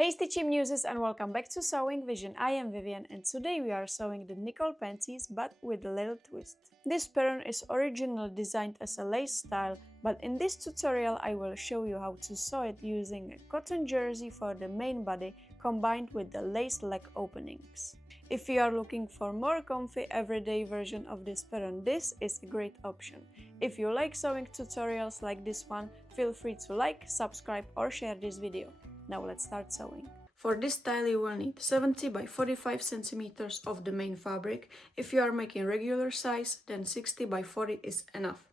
Hey Stitching Muses and welcome back to Sewing Vision. I am Vivian and today we are sewing the Nicole Panties but with a little twist. This pattern is originally designed as a lace style, but in this tutorial I will show you how to sew it using a cotton jersey for the main body combined with the lace leg openings. If you are looking for more comfy everyday version of this pattern, this is a great option. If you like sewing tutorials like this one, feel free to like, subscribe or share this video. Now let's start sewing. For this style you will need 70 by 45 centimeters of the main fabric. If you are making regular size, then 60 by 40 is enough.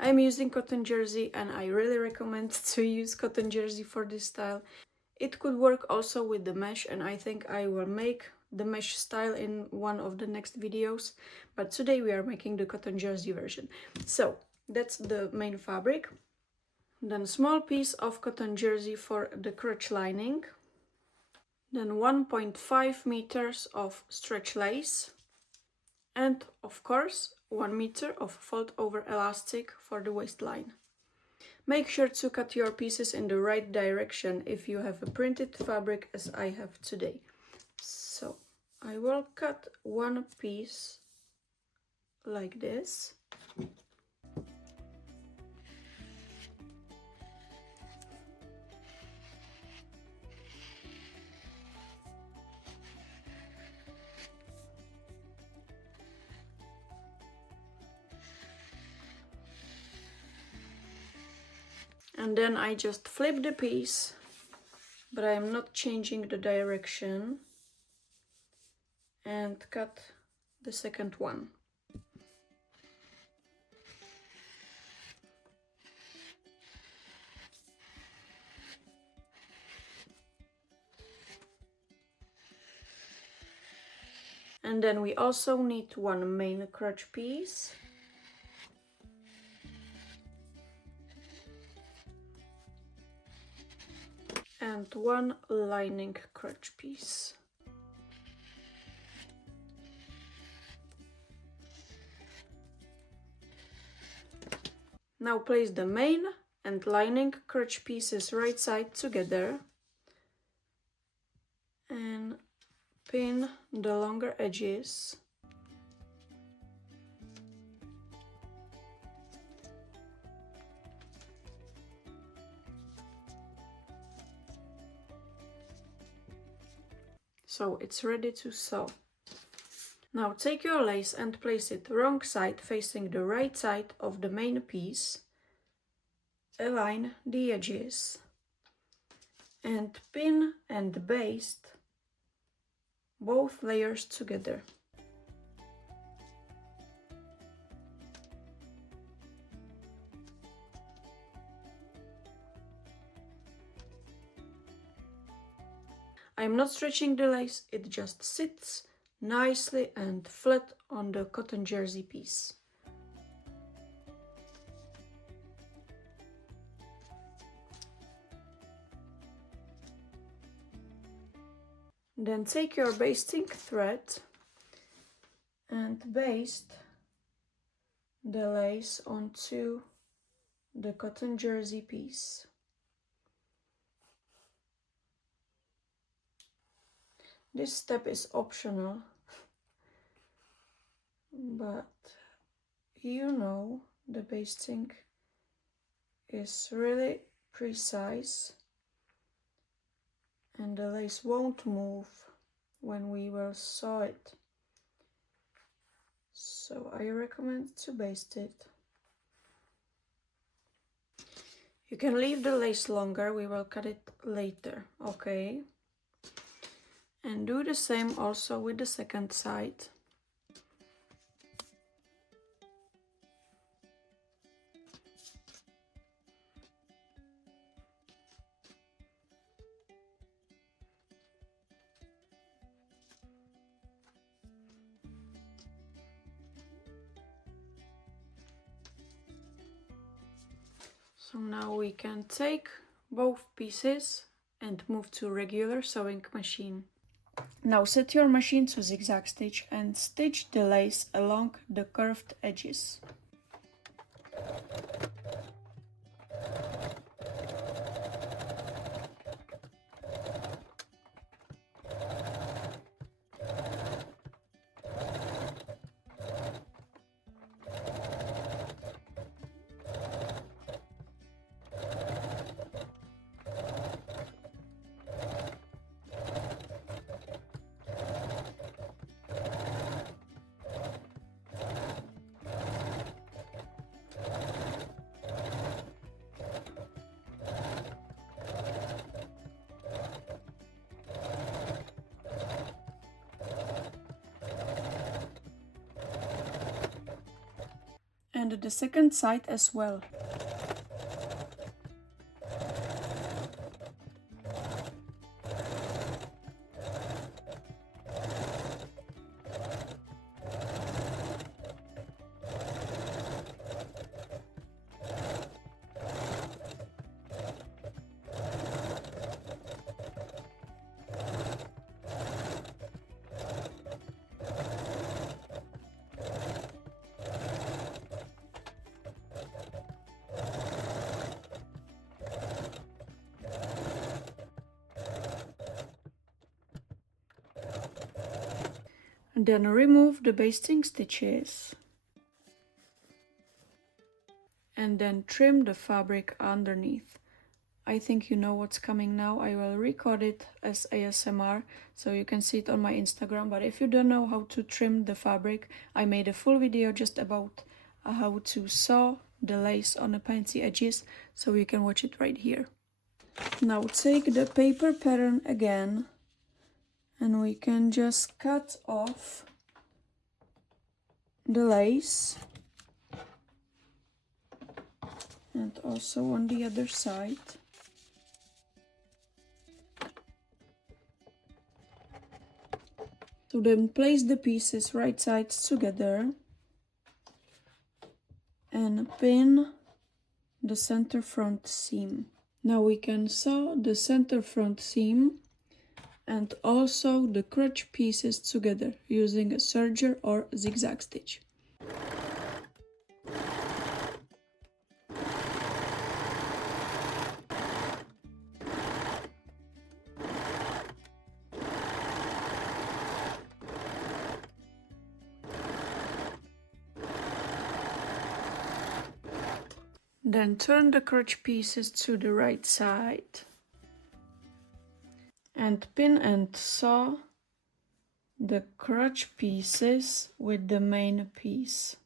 I am using cotton jersey and I really recommend to use cotton jersey for this style. It could work also with the mesh, and I think I will make the mesh style in one of the next videos, but today we are making the cotton jersey version. So that's the main fabric. Then a small piece of cotton jersey for the crotch lining. Then 1.5 meters of stretch lace. And of course 1 meter of fold over elastic for the waistline. Make sure to cut your pieces in the right direction if you have a printed fabric as I have today. So I will cut one piece like this. And then I just flip the piece, but I am not changing the direction, and cut the second one. And then we also need one main crotch piece. And one lining crotch piece. Now place the main and lining crotch pieces right side together and pin the longer edges. So it's ready to sew. Now take your lace and place it wrong side facing the right side of the main piece. Align the edges and pin and baste both layers together. I'm not stretching the lace, it just sits nicely and flat on the cotton jersey piece. Then take your basting thread and baste the lace onto the cotton jersey piece. This step is optional, but you know the basting is really precise and the lace won't move when we will sew it. So I recommend to baste it. You can leave the lace longer, we will cut it later, okay? And do the same also with the second side. So now we can take both pieces and move to regular sewing machine. Now set your machine to zigzag stitch and stitch the lace along the curved edges. and the second side as well. And then remove the basting stitches. And then trim the fabric underneath. I think you know what's coming now. I will record it as ASMR so you can see it on my Instagram. But if you don't know how to trim the fabric, I made a full video just about how to sew the lace on the panty edges, so you can watch it right here. Now take the paper pattern again, and we can just cut off the lace, and also on the other side. So then place the pieces right sides together and pin the center front seam. Now we can sew the center front seam and also the crotch pieces together using a serger or zigzag stitch. Then turn the crotch pieces to the right side and pin and sew the crotch pieces with the main piece.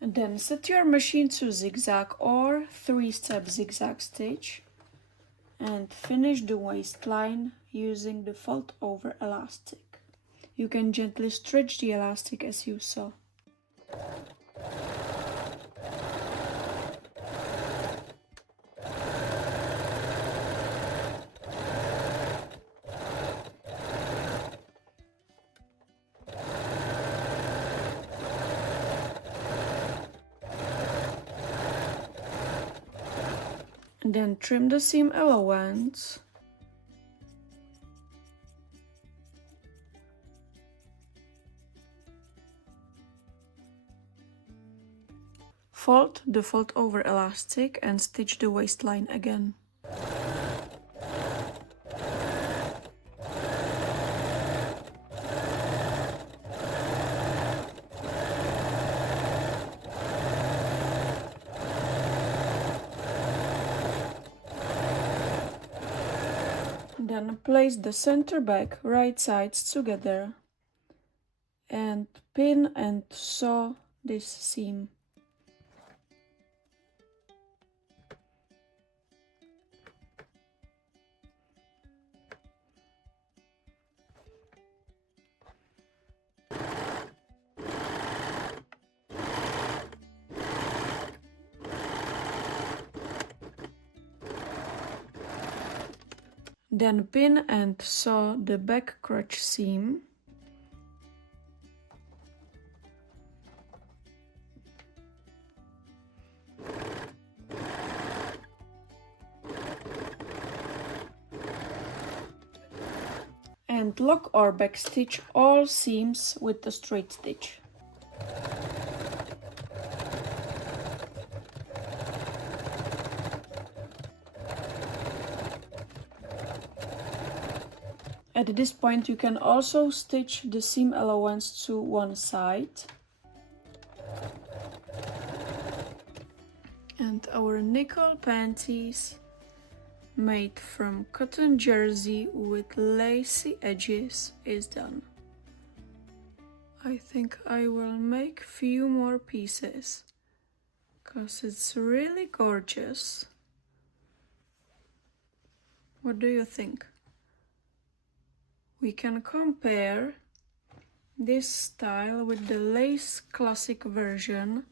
And then set your machine to zigzag or 3-step zigzag stitch and finish the waistline using the fold over elastic. You can gently stretch the elastic as you sew. And then trim the seam allowance. Fold the fold over elastic and stitch the waistline again. Then place the center back right sides together and pin and sew this seam. Then pin and sew the back crotch seam. And lock or backstitch all seams with the straight stitch. At this point you can also stitch the seam allowance to one side. And our Nicole panties made from cotton jersey with lacy edges is done. I think I will make few more pieces because it's really gorgeous. What do you think? We can compare this style with the lace classic version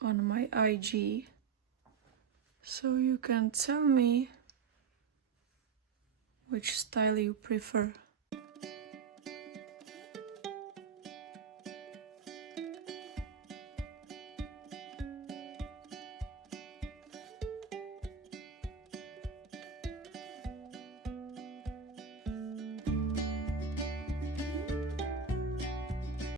on my IG, so you can tell me which style you prefer.